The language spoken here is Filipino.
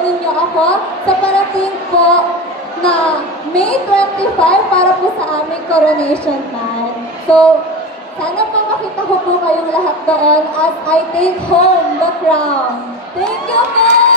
ninyo ako sa parating po na May 25 para po sa aming coronation night. So, sana po makita ko po kayong lahat doon as I take home the crown. Thank you po!